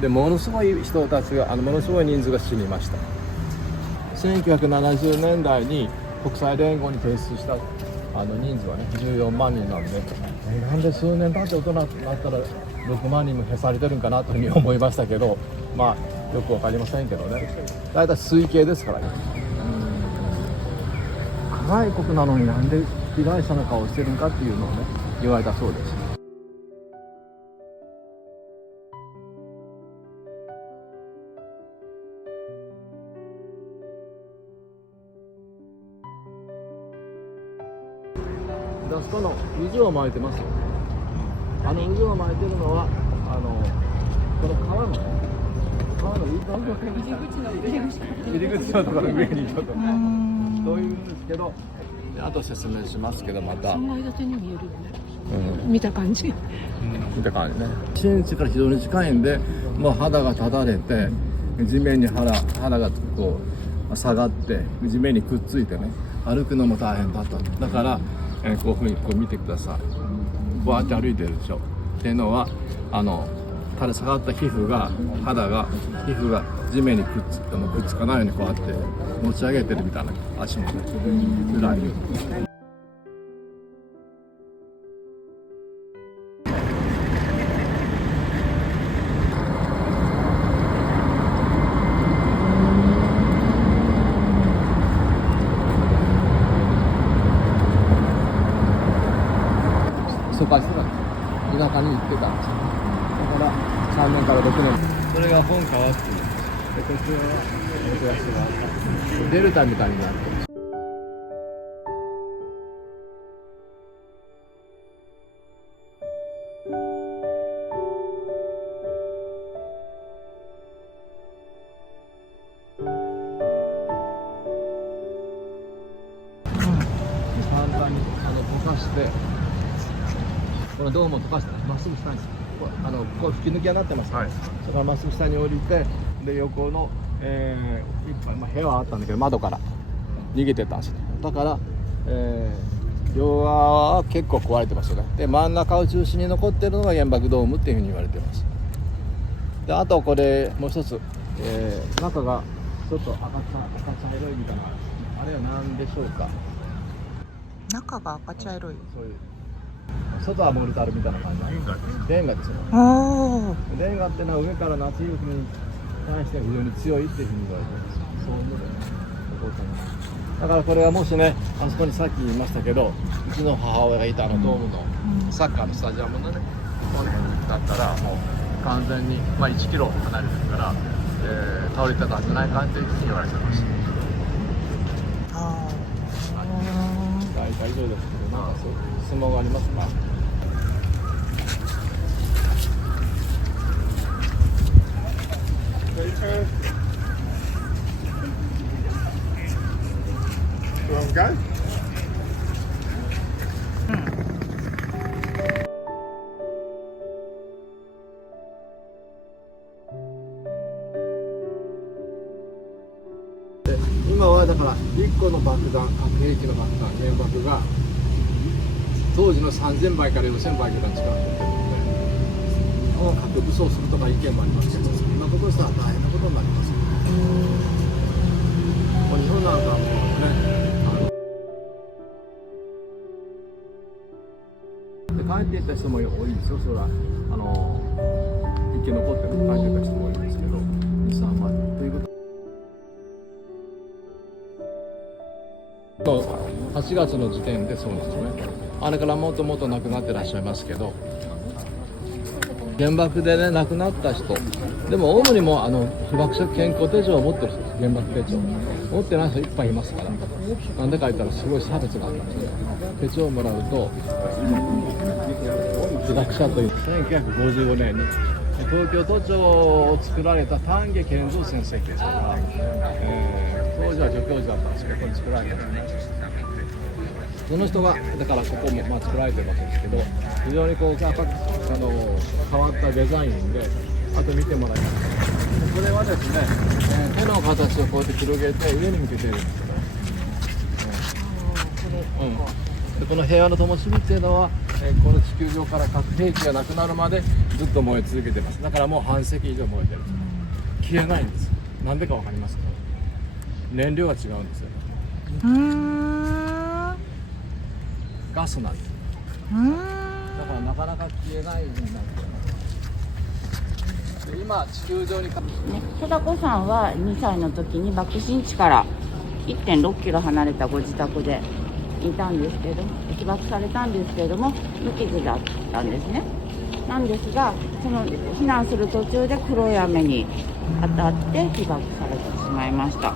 でものすごい人たちがものすごい人数が死にました。1970年代に国際連合に提出した人数はね14万人なんで、なんで数年経って大人になったら6万人も減されてるんかなというふうに思いましたけど、まあよくわかりませんけどね、だいたい推計ですからね。加害国なのになんで被害者の顔をしてるんかっていうのをね言われたそうです。あそこの渦を巻いてますよ。渦を巻いてるのはこの川の入り口のところの上にちょっとそういうんですけど、あと説明しますけど、また3階建てに見えるよね、見た感じ、見た感じね。新地から非常に近いんで、もう肌がただれて地面に肌がこう下がって地面にくっついてね、歩くのも大変だった。だからこういうふうにこう見てください。こうやって歩いてるでしょ。っていうのは垂れ下がった皮膚が地面にくっつかないようにこうやって持ち上げてるみたいな、足もねぐらい。疎開してたんです。田舎に行ってたんですよ。だから3年から6年、それが本川っていうで、こちらはおやつがデルタみたいになってる。簡単に溶かして、このドームを溶かしてまっすぐ下にこう吹き抜きになってますから、それからまっすぐ下に降りて、で横の、部屋はあったんだけど窓から逃げてたんですよ。だから、両側は結構壊れてますよね。で真ん中を中心に残ってるのが原爆ドームっていうふうに言われてます。であとこれもう一つ、中がちょっと赤茶色いみたいな、あれは何でしょうか。中が赤茶色い、そういう外はモルタルみたいな感じ。レンガですよ。レンガっていうのは上から夏雪に対して非常に強いっていうふうに言われています。そう思うだからこれはもしね、あそこにさっき言いましたけど、うちの母親がいたドームのサッカーのスタジアムのね、この辺だったらもう完全に、1キロ離れてるから、倒れてたんじゃないかっていうふうに言われてました。大体以上ですけど、なんかそう質問がありますか？今はだから1個の爆弾、核兵器の爆弾、原爆が当時の3000倍から4000倍ぐらいの力を持ってるので、核武装するとか意見もありますけど、そんなことしたら大変なことになります。もう日本なんかはもうね、で帰っていった人も多いんですよ。それは生き残って帰っていった人も多いんですけど、2、3万ということ8月の時点でそうなんですよね。あれからもっともっと亡くなってらっしゃいますけど、原爆でね亡くなった人でも主にも被爆者健康手帳を持ってる人です。原爆手帳持ってない人いっぱいいますから、なんでか言ったらすごい差別があったんですね。手帳をもらうと被爆者という1955年に東京都庁を作られた丹下健三先生っていう人が、当時は助教授だったんですけど、ここに作られたんですね。その人がだからここも作られてるわけですけど、非常にこう変わったデザインで、あと見てもらいます。これはですね、手の形をこうやって広げて上に向けているんですよね。でこの平和の灯火っていうのはこの地球上から核兵器がなくなるまでずっと燃え続けてます。だからもう半世紀以上燃えてる。消えないんです。なんでかわかりますか？燃料が違うんですよ。ガスなんです。だからなかなか消えないんだけど、で今地球上に貞子さんは2歳の時に爆心地から1.6 キロ離れたご自宅でいたんですけれども、被爆されたんですけれども、無傷だったんですね。なんですが、その避難する途中で黒い雨に当たって被爆されてしまいました。